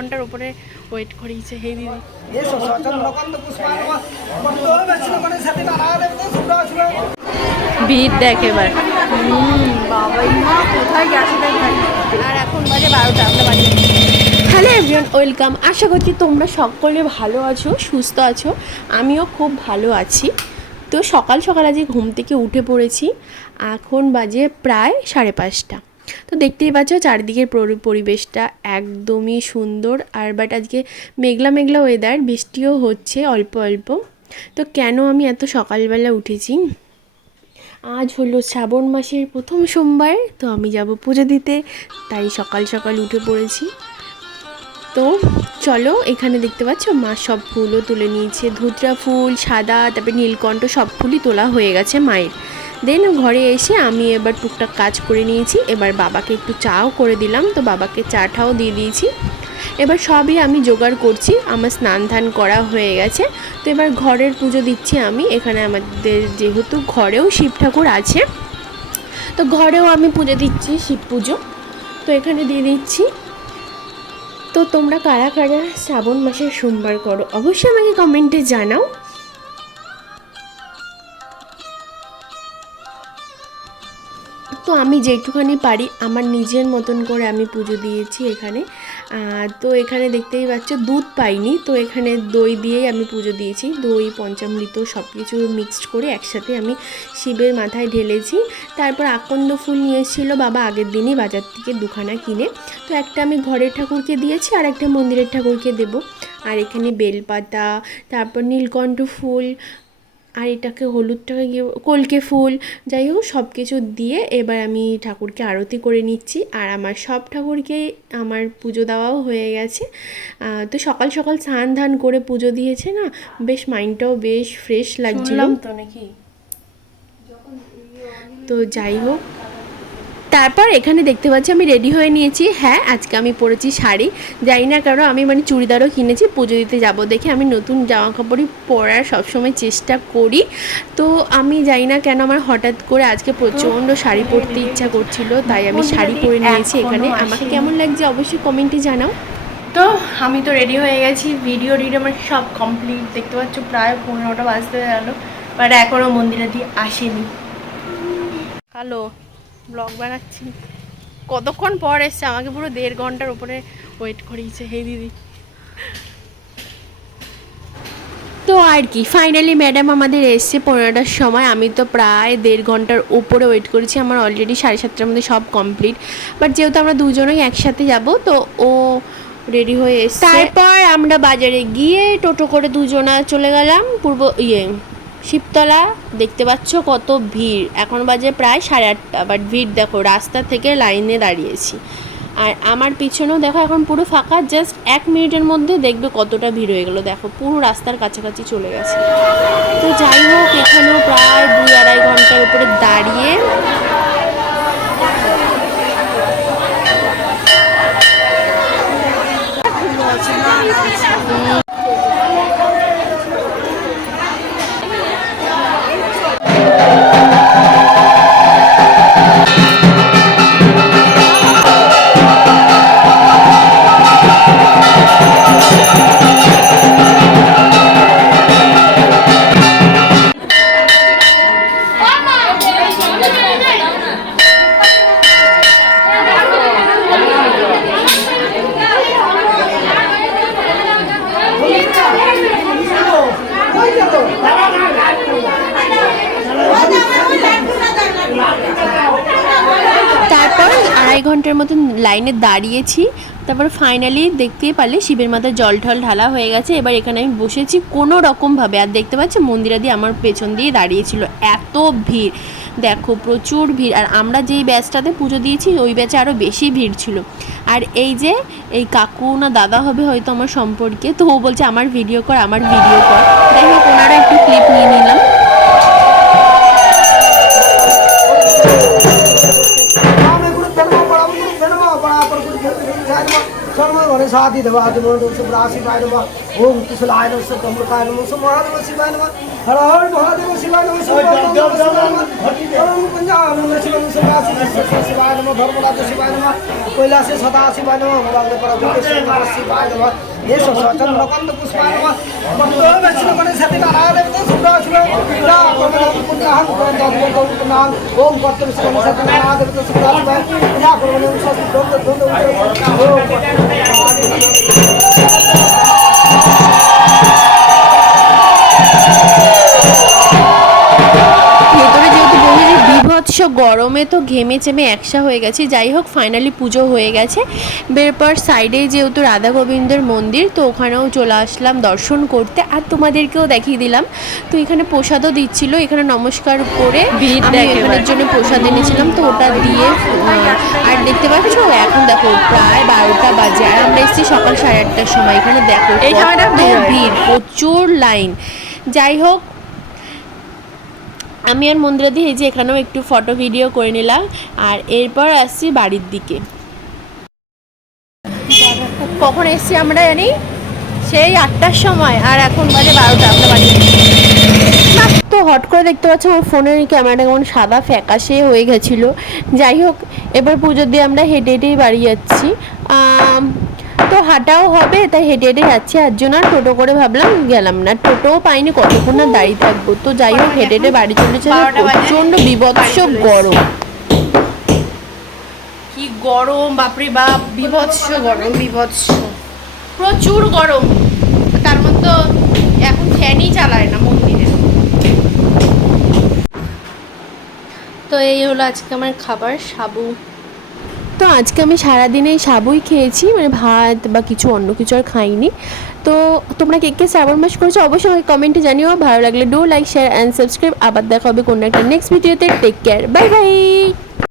ঘণ্টার উপরে ওয়েট করিয়েছে। হে দিদি। ভিড় দেখ এবার। বাবাই মা কোথায় গেছে আর এখন বাজে বারোটা আমরা বাড়ি হ্যালো এভরিওয়ান ওয়েলকাম। আশা করছি তোমরা সকলে ভালো আছো সুস্থ আছো। আমিও খুব ভালো আছি। তো সকাল সকাল আজকে ঘুম থেকে উঠে পড়েছি। এখন বাজে প্রায় সাড়ে পাঁচটা। তো দেখতেই পাচ্ছ চারিদিকের পরিবেশটা একদমই সুন্দর। আর বাট আজকে মেঘলা মেঘলা ওয়েদার বৃষ্টিও হচ্ছে অল্প অল্প। তো কেন আমি এত সকালবেলা উঠেছি? আজ হলো শ্রাবণ মাসের প্রথম সোমবার, তো আমি যাব পুজো দিতে, তাই সকাল সকাল উঠে পড়েছি। তো চলো, এখানে দেখতে পাচ্ছ মা সব ফুলও তুলে নিয়েছে। ধুতরা ফুল, সাদা, তারপরে নীলকণ্ঠ সব ফুলই তোলা হয়ে গেছে মায়ের। দেন ঘরে এসে আমি এবার টুকটাক কাজ করে নিয়েছি। এবার বাবাকে একটু চাও করে দিলাম, তো বাবাকে চাটাও দিয়ে দিয়েছি। এবার সবই আমি জোগাড় করছি, আমার স্নান ধান করা হয়ে গেছে। তো এবার ঘরের পুজো দিচ্ছি আমি, এখানে আমাদের যেহেতু ঘরেও শিব ঠাকুর আছে। তো ঘরেও আমি পুজো দিচ্ছি শিব পুজো। তো এখানে দিয়ে দিচ্ছি। তো তোমরা কারা কারা শ্রাবণ মাসের সোমবার করো, অবশ্যই আমাকে কমেন্টে জানাও। তো আমি যেটুখানি পারি, আমার নিজের মতন করে আমি পুজো দিয়েছি এখানে। তো এখানে দেখতেই পাচ্ছ, দুধ পাইনি, তো এখানে দই দিয়েই আমি পুজো দিয়েছি। দই, পঞ্চামৃত সব কিছু মিক্সড করে একসাথে আমি শিবের মাথায় ঢেলেছি। তারপর আকন্দ ফুল নিয়ে এসেছিল বাবা আগের দিনই বাজার থেকে দুখানা কিনে। তো একটা আমি ঘরের ঠাকুরকে দিয়েছি, আর একটা মন্দিরের ঠাকুরকে দেব। আর এখানে বেলপাতা, তারপর নীলকণ্ঠ ফুল আর এটাকে হলুদটাকে গিয়ে কলকে ফুল যাই হোক সব কিছু দিয়ে এবার আমি ঠাকুরকে আরতি করে নিচ্ছি। আর আমার সব ঠাকুরকেই আমার পুজো দেওয়াও হয়ে গেছে। তো সকাল সকাল স্নান ধান করে পুজো দিয়েছে না? বেশ মাইন্ডটাও বেশ ফ্রেশ লাগছিল। তো নাকি। তো যাই হোক তারপর এখানে দেখতে পাচ্ছি আমি রেডি হয়ে নিয়েছি। হ্যাঁ আজকে আমি পরেছি শাড়ি। জানি না কারণ আমি মানে চুড়িদারও কিনেছি পুজো দিতে যাব দেখে আমি নতুন জামা কাপড়ই পরার সবসময় চেষ্টা করি। তো আমি জানি না কেন আমার হঠাৎ করে আজকে প্রচণ্ড শাড়ি পরতে ইচ্ছা করছিল তাই আমি শাড়ি পরে নিয়েছি এখানে আমাকে কেমন লাগছে অবশ্যই কমেন্টে জানাও। তো আমি তো রেডি হয়ে গেছি। ভিডিও টিডিও আমার সব কমপ্লিট দেখতে পাচ্ছ প্রায় পনেরোটা বাজতে গেল বাট এখনও মন্দিরে দিয়ে আসেনি। হ্যালো ব্লগ বানাচ্ছি। কতক্ষণ পর এসছে? আমাকে পুরো দেড় ঘণ্টার উপরে ওয়েট করিয়েছে। হে দিদি। তো আর কি ফাইনালি ম্যাডাম আমাদের এসছে পনেরোটার সময়। আমি তো প্রায় দেড় ঘণ্টার উপরে ওয়েট করেছি। আমার অলরেডি সাড়ে সাতটার মধ্যে সব কমপ্লিট বাট যেহেতু আমরা দুজনেই একসাথে যাব তো ও রেডি হয়ে এসছে। তারপর আমরা বাজারে গিয়ে টোটো করে দুজনা চলে গেলাম পূর্ব ইয়ে শিবতলা, দেখতে পাচ্ছ কত ভিড়। এখন বাজে প্রায় সাড়ে আটটা বাট ভিড় দেখো, রাস্তা থেকে লাইনে দাঁড়িয়েছি। আর আমার পিছনেও দেখো, এখন পুরো ফাঁকা জাস্ট এক মিনিটের মধ্যে দেখবে কতটা ভিড় হয়ে গেলো। দেখো, পুরো রাস্তার কাছাকাছি চলে গেছে। তো যাই হোক, এখানেও প্রায় দুই আড়াই ঘণ্টার উপরে দাঁড়িয়ে ঘণ্টার মতন লাইনে দাঁড়িয়েছি, তারপর ফাইনালি দেখতেই পারলে শিবের মাথায় জল ঠল ঢালা হয়ে গেছে। এবার এখানে আমি বসেছি কোনো রকমভাবে আর দেখতে পাচ্ছি মন্দিরাদি আমার পেছন দিয়ে দাঁড়িয়েছিল। এত ভিড়। দেখো প্রচুর ভিড়। আর আমরা যেই ব্যাচটাতে পুজো দিয়েছি, ওই ব্যাচে আরও বেশি ভিড় ছিল। আর এই যে, এই কাকু না দাদা হবে হয়তো আমার সম্পর্কে, তো ও বলছে আমার ভিডিও কর, আমার ভিডিও কর। যাই হোক ওনারা একটু ক্লিপ নিয়ে নিলাম। सर्वभरि साथी धवादि राशि पाएन ओम कुशल आएन कमल पाएन महादेव शिवाय हर हर महादेव शिवाय धर्मराज शिवाय कैलाश सदा शिवाय शिवाय ये स्वचन मकंद पुष्पानमा बंदो वचन मने सति नारायण तो सुंदर सुंदर ना कोमल पुण्यहं गोविंद गोविंद नाम ओम कर्तव्य सुंदर सति नारायण तो सुंदर सुंदर ना कोमल सुंदर सुंदर বিভৎস গরমে তো ঘেমে চেমে একসা হয়ে গেছি। যাই হোক ফাইনালি পুজো হয়ে গেছে। বেরপর সাইডে যেহেতু রাধা গোবিন্দের মন্দির তো ওখানেও চলে আসলাম দর্শন করতে। আর তোমাদেরকেও দেখিয়ে দিলাম। তো এখানে প্রসাদও দিচ্ছিল এখানে নমস্কার করে এখানের জন্য প্রসাদ এনেছিলাম তো ওটা দিয়ে আর দেখতে পাচ্ছ এখন দেখো প্রায় বারোটা বাজে আর আমরা এসেছি সকাল সাড়ে আটটার সময়। এখানে দেখো। ভিড়। প্রচুর লাইন যাই হোক আমি আর মন্দিরা দিয়ে যে এখানেও একটু ফটো ভিডিও করে নিলাম। আর এরপর আসছি বাড়ির দিকে। কখন এসছি আমরা জানি? সেই আটটার সময়, আর এখন বাজে বারোটা, আমরা বাড়ি তো হট করে দেখতে পাচ্ছ, আমার ফোনের ক্যামেরাটা কেমন সাদা, ফ্যাকাশে হয়ে গেছিল। যাই হোক, এবার পুজো দিয়ে আমরা হেঁটে হেঁটেই বাড়ি যাচ্ছি। তো হাঁটাও হবে তাই হেঁটে হেঁটে যাচ্ছি। আর জন্য আর টোটো করে ভাবলাম গেলাম না টোটোও পাইনি কতক্ষণ না দাঁড়িয়ে থাকব। তো যাই হোক হেঁটে হেঁটে বাড়ি চলেছে। প্রচণ্ড বিভৎস গরম। কি গরম বাপরে বাপ বিভৎস গরম বিভৎস। প্রচুর গরম। তার মধ্যে এখন ফ্যানই চালায় না মন্দিরে। তো এই হলো আজকে আমার খাবার সাবু। তো আজকে আমি সারাদিনে সাবুই খেয়েছি মানে ভাত বা কিছু অন্য কিছু আর খাইনি। তো তোমরা কে কে শ্রাবণ মাস করেছ অবশ্যই আমাকে কমেন্টে জানিও। ভালো লাগলে do like share and subscribe আবার দেখা হবে কোনো একটা নেক্সট ভিডিওতে টেক কেয়ার বাই বাই